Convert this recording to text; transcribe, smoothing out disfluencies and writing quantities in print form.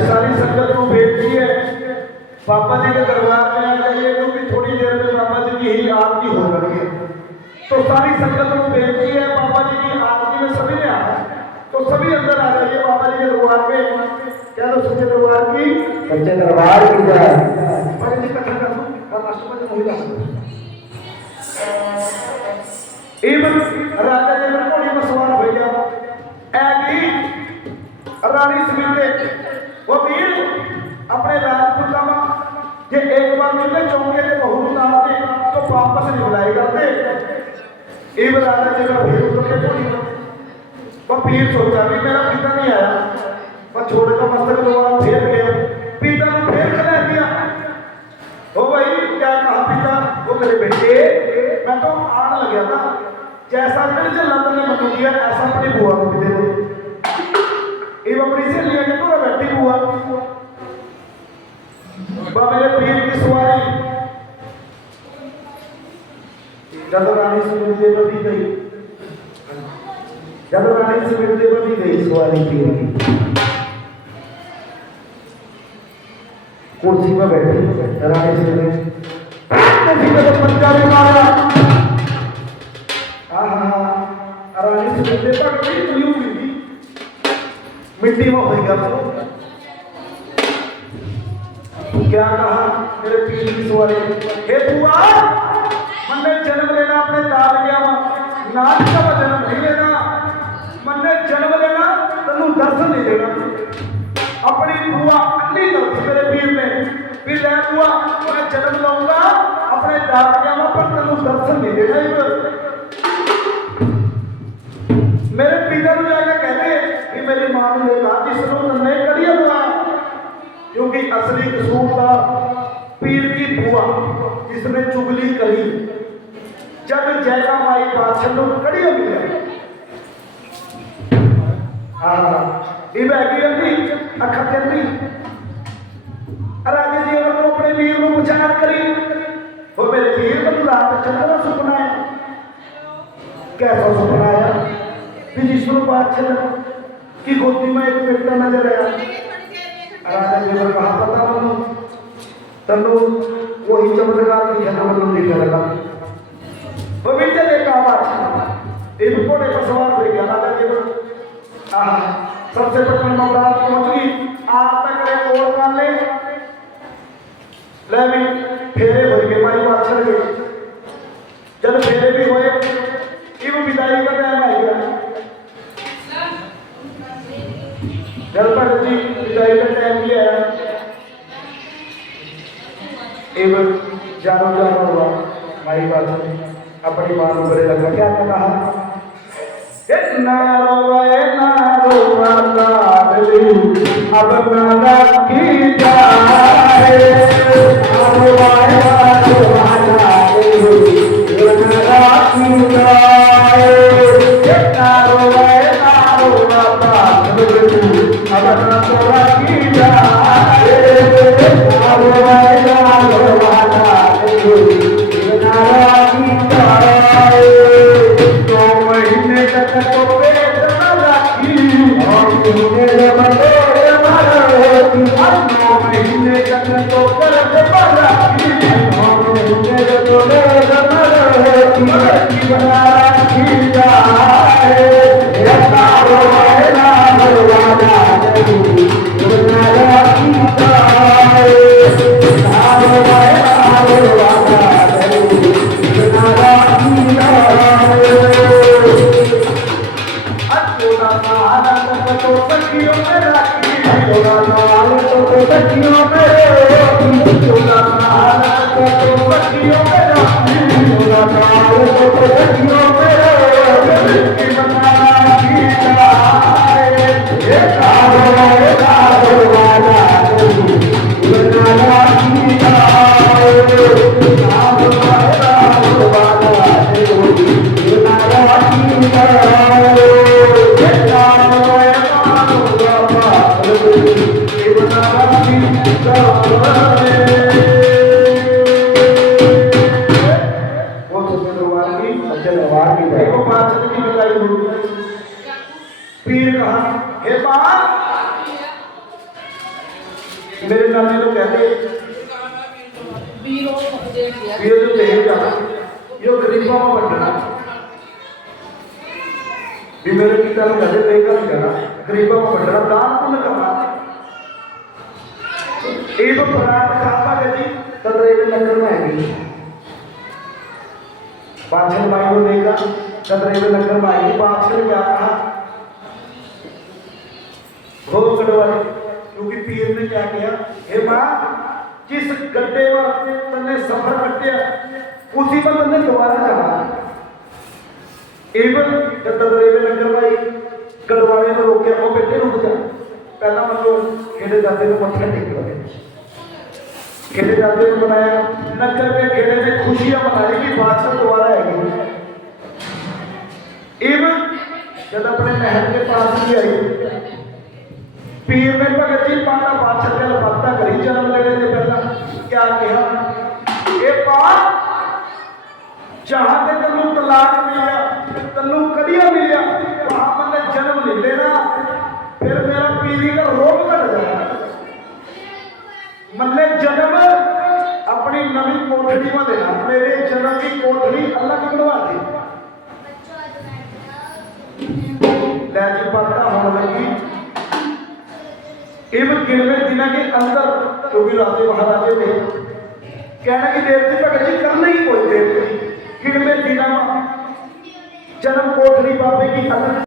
सारी संगत को बेनती है पापा जी के दरबार में आ जाइए क्योंकि थोड़ी देर में पापा जी की ही आरती हो रही है। तो सारी संगत को बेनती है पापा जी की आरती में सभी ने आया तो सभी अंदर आ जाइए पापा जी के दरबार में। क्या तो सच्चे दरबार की सच्चे दरबार की जय। जी कथा कर दूं और राष्ट्रपति महिला इवन राजा जी ने घोड़ी पर सवार हो गया ऐगी रानी समीर वो वीर अपने राजपूत का जे एक बार मिले चौंके के बहु उतारते तो वापस नहीं बुलाए करते। इवन राजा जी का भीड़ उतर के घोड़ी वो पीर सोचा भी मेरा पिता नहीं आया वह छोड़ का मस्तक दोबारा फेर गया पिता ने फेर खड़ा दिया। ओ भाई क्या कहा पिता? वो मेरे बेटे मैं तो आने लग गया था जैसा तेरे से लंदन ने मनु दिया ऐसा अपनी बुआ को भी दे दो। एवं अपनी से लिया के तो बैठी बुआ बा मेरे पीर की सवारी जब रानी से मिलते बदी गई जब रानी से मिलते बदी गई सवारी पीर की कुर्सी पर बैठी रानी से मिले कुर्सी पे तो पंजा भी मारा रानी से मिलते तक नहीं यूं हुई मिट्टी में हो गया। क्या कहा मेरे पीर की सवारी हे बुआ मैंने जन्म लेना अपने दाद गया नाच का जन्म नहीं लेना मैंने जन्म लेना तेन दर्शन नहीं देना अपनी बुआ अन्नी दर्श मेरे पीर ने भी ले बुआ मैं जन्म लूंगा अपने दाद गया पर तेन दर्शन नहीं देना। मेरे पिता को जाकर कहते कि मेरी मां ने कहा जिसने नहीं करिए बुआ क्योंकि असली कसूर था पीर की बुआ जिसने चुगली करी जब जैसा माई बादशाह को कड़ी हो गया। हाँ इब हैगी अखा चलती राजे जी अगर तो अपने वीर को विचार करी वो मेरे वीर को रात चंद्र सुपना है कैसा सुपना आया कि जिसमें बादशाह की गोदी में एक बेटा नजर आया। राजा जी ने कहा पता मनु तनु वही चमत्कार की जन्म मनु दिखने लगा वो भी चले कहा बात एक घोड़े पर सवार हो गया। राजा जी ने सबसे प्रथम नवरात पहुंच गई आप तक एक और मान ले भी फेरे हो गए माई बादशाह गए जब फेरे भी हुए इब विदाई का टाइम आ गया जलपट जी विदाई का टाइम भी आया एवं जानो जानो हुआ माई बादशाह अपनी मां को बड़े लगा क्या कहा अब नारा की जाए महीने बना रखी जाए ऐसा रोए ना भरवाना नहीं बना रखी जाए ऐसा रोए ना भरवाना नहीं बना रखी जाए अचोला सहारा तो सखियों में राखी अचोला सहारा तो सखियों में अचोला सहारा तो सखियों में राखी अचोला सहारा तो सखियों में राखी बना रखी जाए ये सारो ये सारो वाला बना रखी जाए सारो वाला बना रखी जाए पीर कहा हे बात मेरे नाने को कहते पीर जो देह जाना यो गरीबों में बंटना भी मेरे पिता ने कहते देह का जाना गरीबों में बंटना दान पुण्य करना एक परात खाता गजी तद्रेव नगर में आएगी बादशाह माई को देखा तद्रेव नगर में आएगी बादशाह ने क्या कहा हो कटवाले क्योंकि पीर ने क्या किया हे मां जिस गड्ढे में तन्ने सफर कटिया उसी पर तन्ने दोबारा जाना एवं जब तद्रेव नगर भाई कटवाले ने रोके वो बेटे रुक जा पहला मतलब खेड़े दादे को मत्था टेक लगे खेड़े दादे को बनाया नगर के खेड़े में खुशियां मनाई कि बादशाह दोबारा आएगी एवं जब अपने महल के पास ही आई पीर ने भगत जी पाना बादशाह के बातें करी जन्म लेने से पहला क्या कहा ये बात जहां ते तन्नू तलाक मिलिया तन्नू कदिया मिलिया वहां मैंने जन्म ले लेना फिर मेरा पीरी का रोग घट जाएगा मैंने जन्म अपनी नवी कोठड़ी में देना मेरे जन्म की कोठड़ी अलग बनवा दी लैजी पता होने लगी एवं गिरवे दिना के अंदर क्योंकि राजे महाराजे थे कहना कि देवती भगत जी करने ही कोई देवती गिरवे दिना जन्म कोठड़ी बाबे की अलग